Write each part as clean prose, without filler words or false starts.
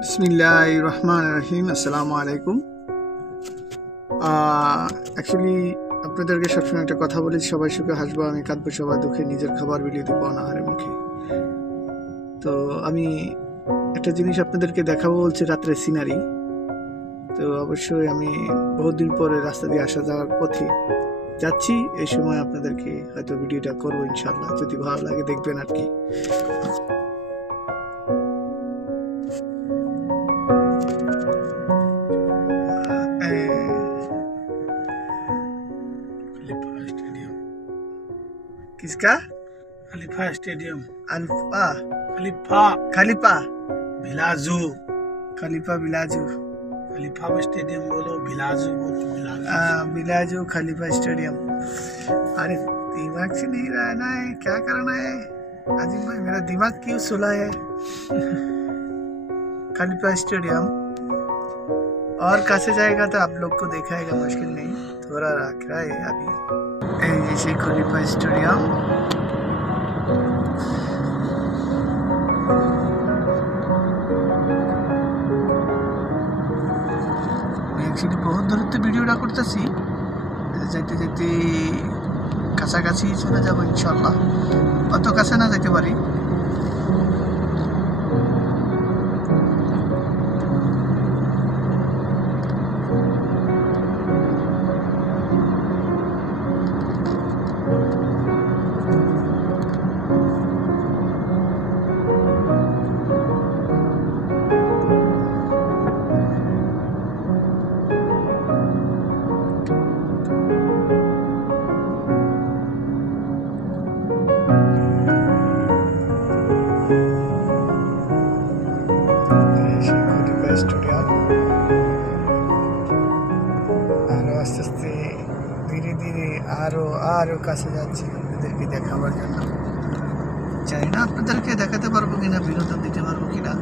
বিসমিল্লাহির রহমানির রহিম। আসসালামু আলাইকুম। অ্যাকচুয়ালি আপনাদেরকে সবসময় একটা কথা বলি, সবাই সুখে হাসবো, আমি কাঁদবো সবার দুঃখে, নিজের খাবার বিলিয়ে দেবো অনাহারে মুখে। তো আমি একটা জিনিস আপনাদেরকে দেখাবো বলছি, রাত্রের সিনারি। তো অবশ্যই আমি বহুদিন পরে রাস্তা দিয়ে আসা যাওয়ার পথে যাচ্ছি, এই সময় আপনাদেরকে হয়তো ভিডিওটা করবো ইনশাল্লাহ, যদি ভালো লাগে দেখবেন আর কি। किसका? खलीफा स्टेडियम, अल्फा खलीफा खलीफा भिलाजू, खलीफा बिलाजू खलीफा स्टेडियम बोलो, भिलाजू बोलो, भिलाजू। बिलाजू खलीफा स्टेडियम। अरे दिमाग से नहीं रहना है, क्या करना है अजीम भाई, मेरा दिमाग क्यों सुला है। खलीफा स्टेडियम और कैसे जाएगा तो आप लोग को दिखाएगा, मुश्किल नहीं, थोड़ा रख रहा है अभी। जैसे खलीफा स्टेडियम অ্যাকচুয়ালি বহুত দূরত্বে ভিডিওটা করতেছি, যেতে যেতে কাছাকাছি চলে যাবো ইনশাল্লাহ, অত কাছে না যেতে পারি। স্টেডিয়াম আরো আস্তে আস্তে ধীরে ধীরে আরো কাছে যাচ্ছি আপনাদেরকে দেখাবার জন্য। জানি না আপনাদেরকে দেখাতে পারবো কিনা, বিনোদন দিতে পারবো কিনা,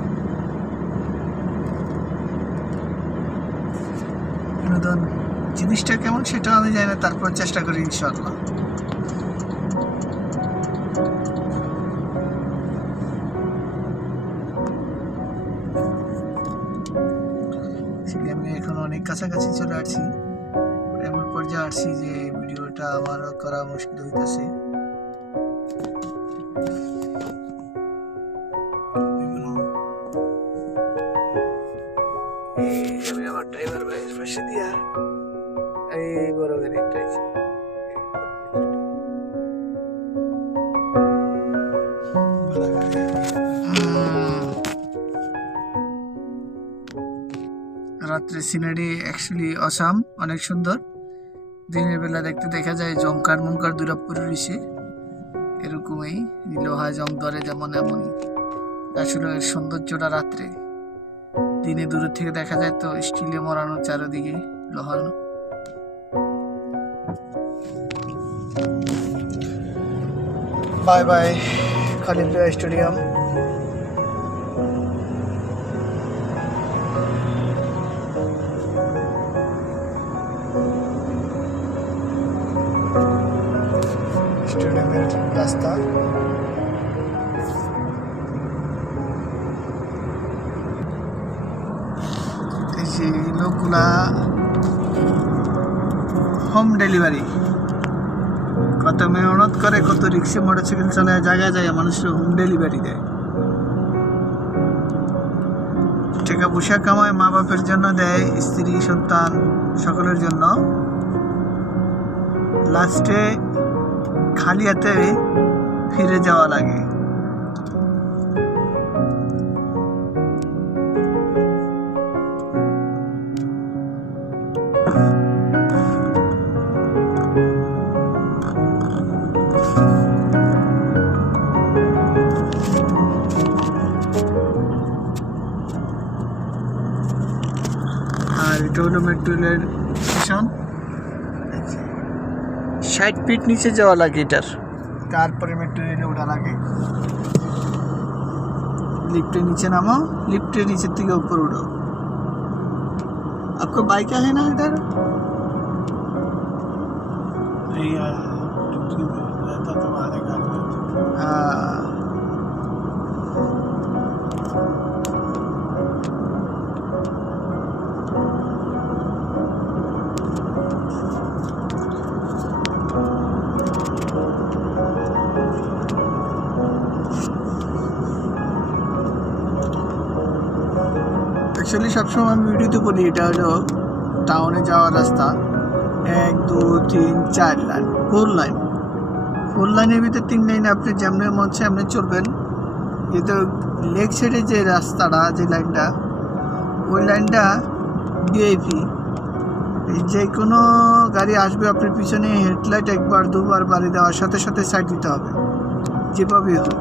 বিনোদন জিনিসটা কেমন সেটাও আমি জানি না, তারপর চেষ্টা করি ইনশাআল্লাহ। আমি এখন অনেক কাছাকাছি চলে আসছি, এমন পর্যায়ে আসছি যে ভিডিওটা আমার করা মুশকিল হইতেছে। আমি আমার ড্রাইভার ভাইয়ের পাশে দিয়া এই বড় গাড়ি একটা আছে, রাত্রে সিনারি অ্যাকচুয়ালি অসাম, অনেক সুন্দর। দিনের বেলা দেখতে দেখা যায় জমকার মঙ্কার দুরাপুরে রয়েছে, এরকমই লোহা জং ধরে যেমন এমনই। আসলে সৌন্দর্যটা রাত্রে, দিনে দূরের থেকে দেখা যায় তো স্টিলে মরানো চারিদিকে লোহানো। বাই বাই খলিফা স্টেডিয়াম। স্টেডিয়ামের রাস্তা, এই যে লোকগুলা হোম ডেলিভারি, কত মেহনত করে, কত রিক্সা মোটরসাইকেল চালায়, জায়গায় জায়গায় মানুষের হোম ডেলিভারি দেয়, টাকা পয়সা কামায়, মা বাপের জন্য দেয়, স্ত্রী সন্তান সকলের জন্য। লাস্টে খালি হাতে ফিরে যাওয়া লাগে। আর এটা হলো মেট্রো রেলের স্টেশন, 60 ফিট নিচে যাওয়া লাগে এটার, তারপরে মেট্রো রেলে ওঠা লাগে। लिफ्ट नीचे नामो, लिफ्ट नीचे থেকে ऊपर उठो। आपको बाइक है ना इधर? नहीं यार, ड्यूटी में रहता तो हमारे घर में। हाँ অ্যাকচুয়ালি সবসময় আমি ভিডিওতে বলি এটা হলো টাউনে যাওয়ার রাস্তা, 1 2 3 4 লাইন, 4 লাইন। 4 লাইনের ভিতরে 3 লাইনে আপনি যেমনি মন চায় এমনি চলবেন, কিন্তু লেগ সাইডে যে রাস্তাটা, যে লাইনটা, ওই লাইনটা ভিআইপি। যে কোনো গাড়ি আসবে আপনার পিছনে হেডলাইট একবার দুবার বাড়ি দেওয়ার সাথে সাথে সাইড দিতে হবে, যেভাবেই হোক।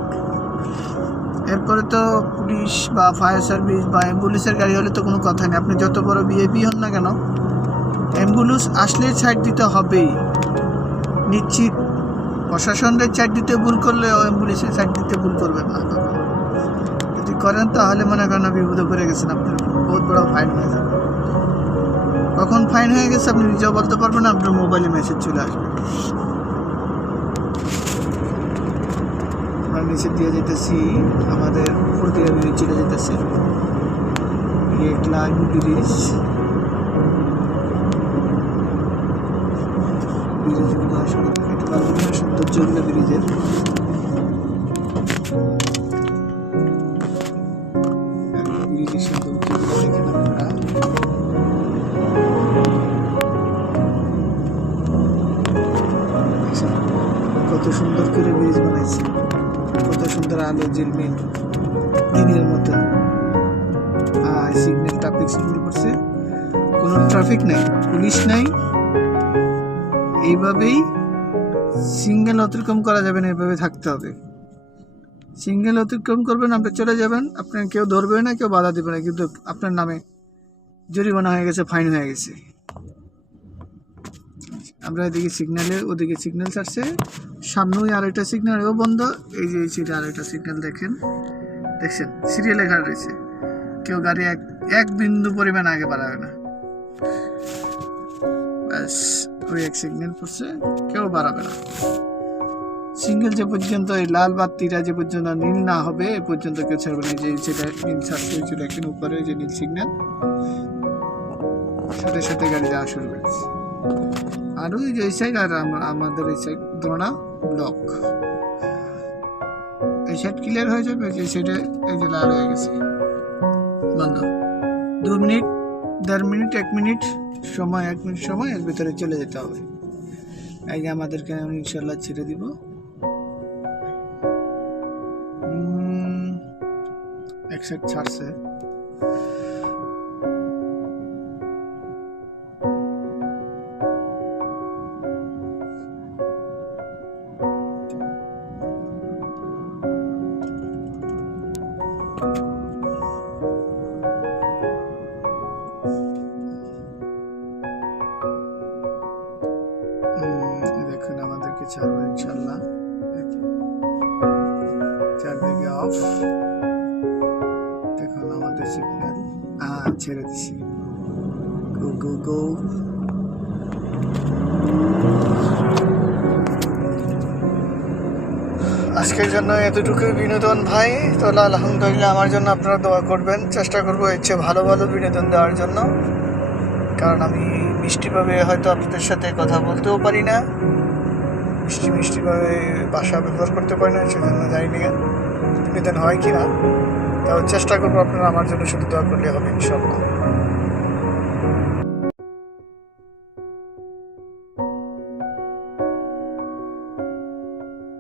এরপরে তো পুলিশ বা ফায়ার সার্ভিস বা অ্যাম্বুলেন্সের গাড়ি হলে তো কোনো কথা নেই, আপনি যত বড় ভিআইপি হন না কেন, অ্যাম্বুলেন্স আসলে সাইড দিতে হবেই নিশ্চিত। প্রশাসনের সাইড দিতে ভুল করলে অ্যাম্বুলেন্সের সাইড দিতে ভুল করবেন না। যদি করেন তাহলে মনে করেন বিপদে পড়ে গেছেন, আপনার বহুত বড় ফাইন হয়ে যাবে। কখন ফাইন হয়ে গেছে আপনি নিজেও বলতে পারবেন না, আপনার মোবাইলে মেসেজ চলে আসবে। আমরা নিচে দিয়ে যেতেছি, আমাদের উপর দিয়ে ব্রিজ চলে যেতেছে, ক্লাইম ব্রিজ। ব্রিজগুলো আসলে দেখাতে পারবো না, সৌন্দর্য হলো ব্রিজের। ব্রিজের সৌন্দর্যগুলো দেখেন আপনারা। কত সুন্দর করে ব্রিজ বানাইছে, কত সুন্দর আলো ঝিলমিল দিনের মতো। সিগন্যাল, ট্রাফিক সিগন্যাল করছে, কোনো ট্রাফিক নাই, পুলিশ নাই। এইভাবেই সিঙ্গেল অতিক্রম করা যাবে না, এইভাবে থাকতে হবে। সিঙ্গেল অতিক্রম করবেন, আপনি চলে যাবেন, আপনার কেউ ধরবে না, কেউ বাধা দেবে না, কিন্তু আপনার নামে জরিমানা হয়ে গেছে, ফাইন হয়ে গেছে। আমরা এদিকে সিগন্যালে, ওদিকে সিগন্যাল ছাড়ছে, সামনেই আরেকটা সিগন্যাল, ও বন্ধ। এই যে এই সাইডে আরেকটা সিগন্যাল দেখছেন, সিরিয়াল লেখা রয়েছে, কেউ গাড়ি এক বিন্দু পরিমাণ আগে বাড়াবে না। ব্যাস, ওই এক সিগন্যাল পড়ছে, কেউ বাড়াবে না। সিঙ্গেল যে পর্যন্ত এই লাল বাতিটা যে পর্যন্ত নীল না হবে এ পর্যন্ত কেউ ছাড়বে না। যে সেটা নীল ছাড়ছে হয়েছিল একদিন উপরে, যে নীল সিগন্যাল, সাথে সাথে গাড়ি যাওয়া শুরু করেছে। আর ওই যে এই সাইড আর আমাদের এই সাইড দোনা ব্লক, এই সাইড ক্লিয়ার হয়ে যাবে। যে সাইডে এই যে লাল হয়ে গেছে, বন্ধ। 2 মিনিট, 1.5 মিনিট, 1 মিনিট সময়, 1 মিনিট সময় এর ভিতরে চলে যেতে হবে। এই যে আমাদেরকে ইনশাল্লাহ ছেড়ে দিব। এক সাইড ছাড়ছে, দেখুন আমাদেরকে ছাড়বে ইনশাল্লাহ। চারদিকে অফ, দেখুন আমাদের সিগন্যাল ছেড়ে দিছি। গো গো গো। আজকের জন্য এতটুকুই বিনোদন ভাই। তাহলে আলহামদুলিল্লাহ, আমার জন্য আপনারা দোয়া করবেন। চেষ্টা করবো এর চেয়ে ভালো ভালো বিনোদন দেওয়ার জন্য, কারণ আমি মিষ্টিভাবে হয়তো আপনাদের সাথে কথা বলতেও পারি না, মিষ্টিভাবে ভাষা ব্যবহার করতে পারি না, সেজন্য জানি না বিনোদন হয় কি না। তাও চেষ্টা করবো, আপনারা আমার জন্য শুধু দোয়া করলে হবে ইনশাআল্লাহ।